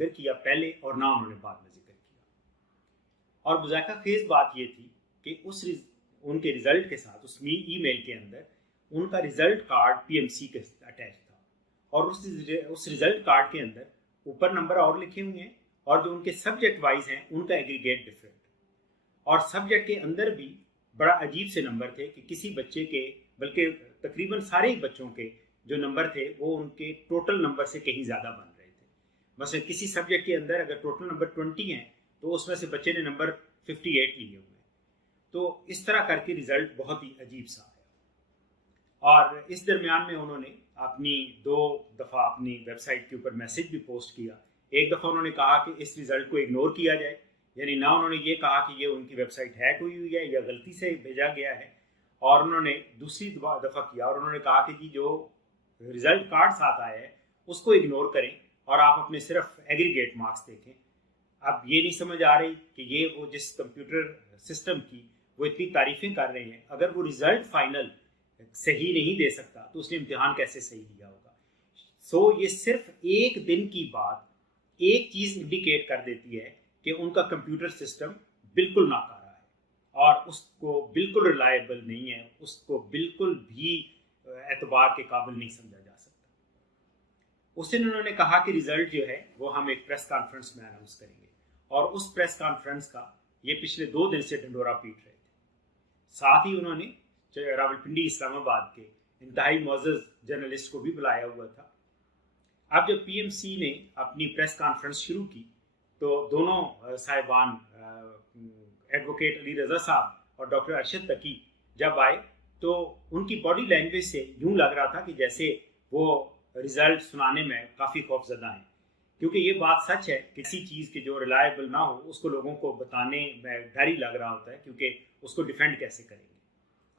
जिक्र किया पहले और ना उन्होंने बाद में जिक्र किया। और मुज़ाहिका खेज बात ये थी कि उनके रिजल्ट के साथ उस ईमेल के अंदर उनका रिजल्ट कार्ड पीएमसी के अटैच था और उस रिजल्ट कार्ड के अंदर ऊपर नंबर और लिखे हुए हैं और जो उनके सब्जेक्ट वाइज हैं उनका एग्रीगेट डिफरेंट, और सब्जेक्ट के अंदर भी बड़ा अजीब से नंबर थे कि किसी बच्चे के, बल्कि तकरीबन सारे ही बच्चों के जो नंबर थे वो उनके टोटल नंबर से कहीं ज़्यादा बन रहे थे। मसलन किसी सब्जेक्ट के अंदर अगर टोटल नंबर 20 हैं तो उसमें से बच्चे ने नंबर 58 लिए हुए। तो इस तरह करके रिजल्ट बहुत ही अजीब सा आया। और इस दरमियान में उन्होंने अपनी 2 दफ़ा अपनी वेबसाइट के ऊपर मैसेज भी पोस्ट किया। एक दफ़ा उन्होंने कहा कि इस रिज़ल्ट को इग्नोर किया जाए, यानी ना उन्होंने ये कहा कि ये उनकी वेबसाइट हैक हुई हुई है या गलती से भेजा गया है, और उन्होंने दूसरी दफ़ा किया और उन्होंने कहा कि जी जो रिज़ल्ट कार्ड साथ आया है उसको इग्नोर करें और आप अपने सिर्फ एग्रीगेट मार्क्स देखें। अब ये नहीं समझ आ रही कि ये वो जिस कंप्यूटर सिस्टम की वो इतनी तारीफ़ें कर रहे हैं, अगर वो रिज़ल्ट फाइनल सही नहीं दे सकता तो उसने इम्तिहान कैसे सही लिया होगा। सो ये सिर्फ एक दिन की बात एक चीज़ इंडिकेट कर देती है कि उनका कंप्यूटर सिस्टम बिल्कुल नाकारा है और उसको बिल्कुल रिलायबल नहीं है, उसको बिल्कुल भी एतबार के काबिल नहीं समझा जा सकता। उस दिन उन्होंने कहा कि रिजल्ट जो है वो हम एक प्रेस कॉन्फ्रेंस में अनाउंस करेंगे, और उस प्रेस कॉन्फ्रेंस का ये पिछले 2 दिन से ढंढोरा पीट रहे थे। साथ ही उन्होंने रावलपिंडी इस्लामाबाद के इंतहाई मोअज़्ज़ज़ जर्नलिस्ट को भी बुलाया हुआ था। अब जब पीएमसी ने अपनी प्रेस कॉन्फ्रेंस शुरू की तो दोनों साहिबान एडवोकेट अली रज़ा साहब और डॉक्टर अरशद तकी जब आए तो उनकी बॉडी लैंग्वेज से यूं लग रहा था कि जैसे वो रिजल्ट सुनाने में काफ़ी खौफजदा हैं, क्योंकि ये बात सच है कि किसी चीज़ की जो रिलायबल ना हो उसको लोगों को बताने में डर ही लग रहा होता है, क्योंकि उसको डिफेंड कैसे करेंगे।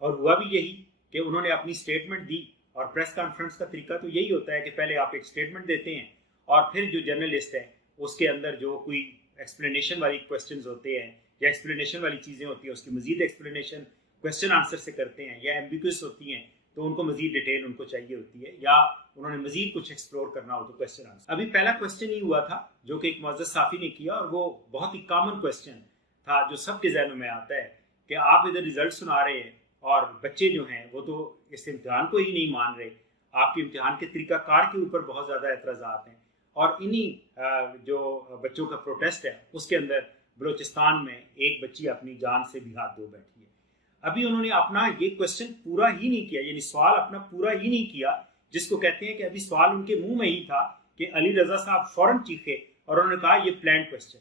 और हुआ भी यही कि उन्होंने अपनी स्टेटमेंट दी, और प्रेस कॉन्फ्रेंस का तरीका तो यही होता है कि पहले आप एक स्टेटमेंट देते हैं और फिर जो जर्नलिस्ट है उसके अंदर जो कोई एक्सप्लेनेशन वाली क्वेश्चंस होते हैं या एक्सप्लेनेशन वाली चीज़ें होती हैं उसकी मजीद एक्सप्लेनेशन क्वेश्चन आंसर से करते हैं, या एम्बिग्यूअस होती हैं तो उनको मजीद डिटेल उनको चाहिए होती है, या उन्होंने मजीद कुछ एक्सप्लोर करना हो तो क्वेश्चन आंसर। अभी पहला क्वेश्चन ही हुआ था जो कि एक मुअज़्ज़ज़ साफ़ी ने किया, और वो बहुत ही कॉमन क्वेश्चन था जो सबके ज़हनों में आता है कि आप इधर रिजल्ट सुना रहे हैं और बच्चे जो हैं वो तो इस इम्तिहान को ही नहीं मान रहे, आपके इम्तिहान के तरीक़ाकार के ऊपर बहुत ज़्यादा एतराज़ात हैं, और इन्हीं जो बच्चों का प्रोटेस्ट है उसके अंदर बलूचिस्तान में एक बच्ची अपनी जान से भी हाथ धो बैठी है। अभी उन्होंने अपना ये क्वेश्चन पूरा ही नहीं किया, यानी सवाल अपना पूरा ही नहीं किया, जिसको कहते हैं कि अभी सवाल उनके मुंह में ही था कि अली रज़ा साहब फौरन चीखे और उन्होंने कहा ये प्लान क्वेश्चन।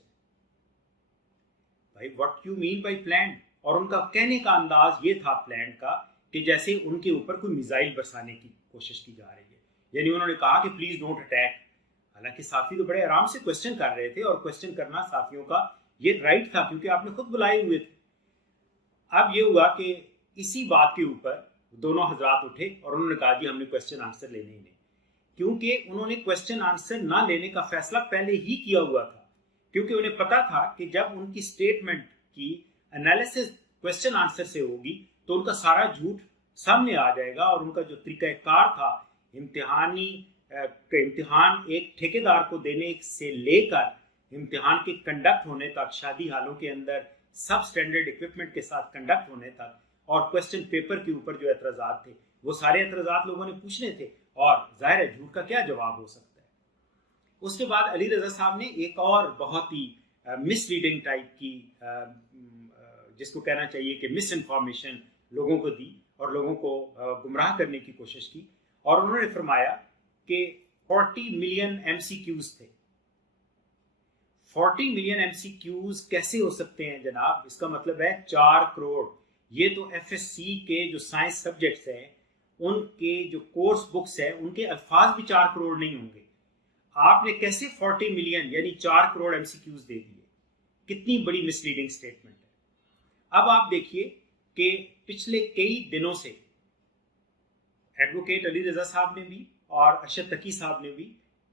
भाई what you mean by plan? और उनका कहने का अंदाज ये था प्लान का कि जैसे उनके ऊपर कोई मिसाइल बरसाने की कोशिश की जा रही है, यानी उन्होंने कहा कि प्लीज डोंट अटैक। हालांकि साफी तो बड़े आराम से क्वेश्चन कर रहे थे, और क्वेश्चन करना साफियों का ये राइट था क्योंकि आपने खुद बुलाए हुए थे। अब ये हुआ कि इसी बात के ऊपर दोनों हजरात उठे और उन्होंने कहा जी हमने क्वेश्चन आंसर लेने ही नहीं, क्योंकि उन्होंने क्वेश्चन आंसर ना लेने का फैसला पहले ही किया हुआ था, क्योंकि उन्हें पता था कि जब उनकी स्टेटमेंट की एनालिसिस क्वेश्चन आंसर से होगी तो उनका सारा झूठ सामने आ जाएगा, और उनका जो तरीक़ाकार था इम्तिहान एक ठेकेदार को देने से लेकर इम्तिहान के कंडक्ट होने तक, शादी हालों के अंदर सब स्टैंडर्ड इक्विपमेंट के साथ कंडक्ट होने तक, और क्वेश्चन पेपर के ऊपर जो एतराज़ात थे वो सारे एतराज़ात लोगों ने पूछने थे, और जाहिर है झूठ का क्या जवाब हो सकता है। उसके बाद अली रज़ा साहब ने एक और बहुत ही मिसरीडिंग टाइप की, जिसको कहना चाहिए कि मिस इन्फॉर्मेशन लोगों को दी और लोगों को गुमराह करने की कोशिश की, और उन्होंने फरमाया कि 40 मिलियन MCQs थे। 40 मिलियन MCQs कैसे हो सकते हैं जनाब? इसका मतलब है 4 करोड़। ये तो FSC के जो साइंस सब्जेक्ट्स हैं उनके जो कोर्स बुक्स हैं उनके अल्फाज भी 4 करोड़ नहीं होंगे। आपने कैसे 40 मिलियन यानी 4 करोड़ MCQs दे दिए? कितनी बड़ी मिसलीडिंग स्टेटमेंट है। अब आप देखिए कि पिछले कई दिनों से एडवोकेट अली रज़ा साहब ने भी और अरशद तकी साहब ने भी,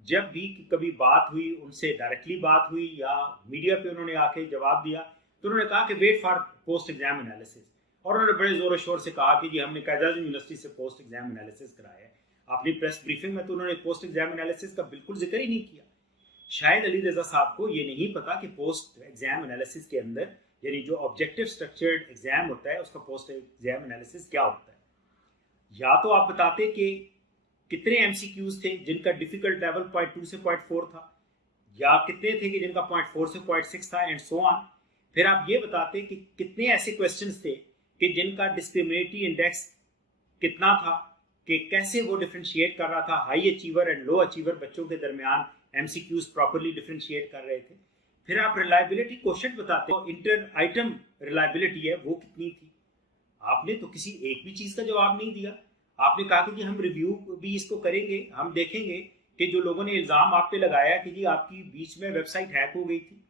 जब भी कभी बात हुई, उनसे डायरेक्टली बात हुई या मीडिया पे उन्होंने आके जवाब दिया, तो उन्होंने कहा कि wait for post exam analysis, और उन्होंने बड़े ज़ोर शोर से कहा कि जी हमने कायद-ए-आज़म यूनिवर्सिटी से पोस्ट एग्जाम एनालिसिस कराया है। अपनी प्रेस ब्रीफिंग में तो उन्होंने पोस्ट एग्जाम एनालिसिस का बिल्कुल जिक्र ही नहीं किया। शायद अली रजा साहब को ये नहीं पता कि पोस्ट एग्जाम एनालिसिस के अंदर, यानी जो ऑब्जेक्टिव स्ट्रक्चर्ड एग्जाम होता है उसका पोस्ट एग्जाम एनालिसिस क्या होता है। या तो आप बताते कि कितने एमसीक्यूज थे जिनका डिफिकल्ट लेवल 0.2 से 0.4 था, या कितने थे कि जिनका 0.4 से 0.6 था, एंड सो ऑन। फिर आप ये बताते कि कितने ऐसे क्वेश्चंस थे कि जिनका डिस्क्रिमिनेटरी इंडेक्स कितना था, कि कैसे वो डिफरेंशिएट कर रहा था high achiever and low achiever बच्चों के दरमियान, एमसीक्यूज प्रॉपर्ली डिफरेंशिएट कर रहे थे। फिर आप रिलायबिलिटी क्वेश्चन बताते हो, इंटर आइटम रिलायबिलिटी है वो कितनी थी। आपने तो किसी एक भी चीज का जवाब नहीं दिया। आपने कहा कि जी हम रिव्यू भी इसको करेंगे, हम देखेंगे कि जो लोगों ने इल्जाम आप पे लगाया कि जी आपकी बीच में वेबसाइट हैक हो गई थी,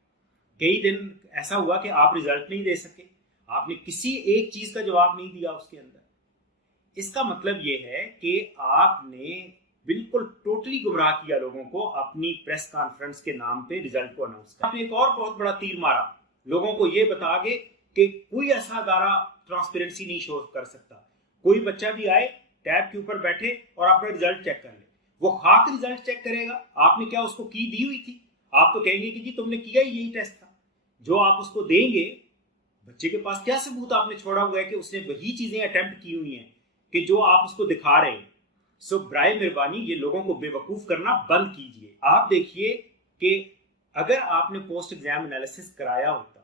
कई दिन ऐसा हुआ कि आप रिजल्ट नहीं दे सके, आपने किसी एक चीज का जवाब नहीं दिया उसके अंदर। इसका मतलब ये है कि आपने बिल्कुल टोटली गुमराह किया लोगों को अपनी प्रेस कॉन्फ्रेंस के नाम पे रिजल्ट को अनाउंस कर। आपने एक और बहुत बड़ा तीर मारा, लोगों को ये बता के कि कोई ऐसा अदारा ट्रांसपेरेंसी नहीं शो कर सकता, कोई बच्चा भी आए टैब के ऊपर बैठे और अपना रिजल्ट चेक कर ले। वो खाक रिजल्ट चेक करेगा, आपने क्या उसको की दी हुई थी? आप तो कहेंगे कि जी तुमने किया ही यही टेस्ट था। जो आप उसको देंगे, बच्चे के पास क्या सबूत आपने छोड़ा हुआ है कि उसने वही चीजें अटेम्प्ट की हुई हैं कि जो आप उसको दिखा रहे हैं। सो बराए मेहरबानी ये लोगों को बेवकूफ करना बंद कीजिए। आप देखिए कि अगर आपने पोस्ट एग्जाम एनालिसिस कराया होता,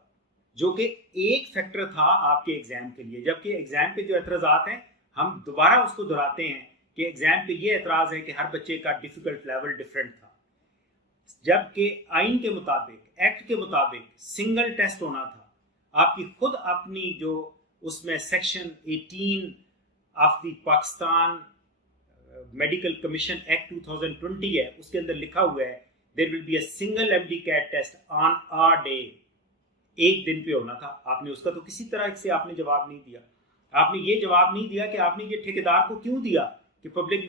जो कि एक फैक्टर था आपके एग्जाम के लिए, जबकि एग्जाम पे जो एतराजात हैं हम दोबारा उसको दोहराते हैं कि एग्जाम पे ये एतराज है कि हर बच्चे का डिफिकल्ट लेवल डिफरेंट था, जबकि आइन के मुताबिक, एक्ट के मुताबिक सिंगल टेस्ट होना था। आपकी खुद अपनी जो उसमें section 18 of the Pakistan medical commission act 2020 है, उसके अंदर लिखा हुआ है there will be a single MDCAT test on a day. एक दिन पे होना था। आपने उसका तो किसी तरह से आपने जवाब नहीं दिया। आपने ये जवाब नहीं दिया कि आपने ये ठेकेदार को क्यों दिया कि पब्लिक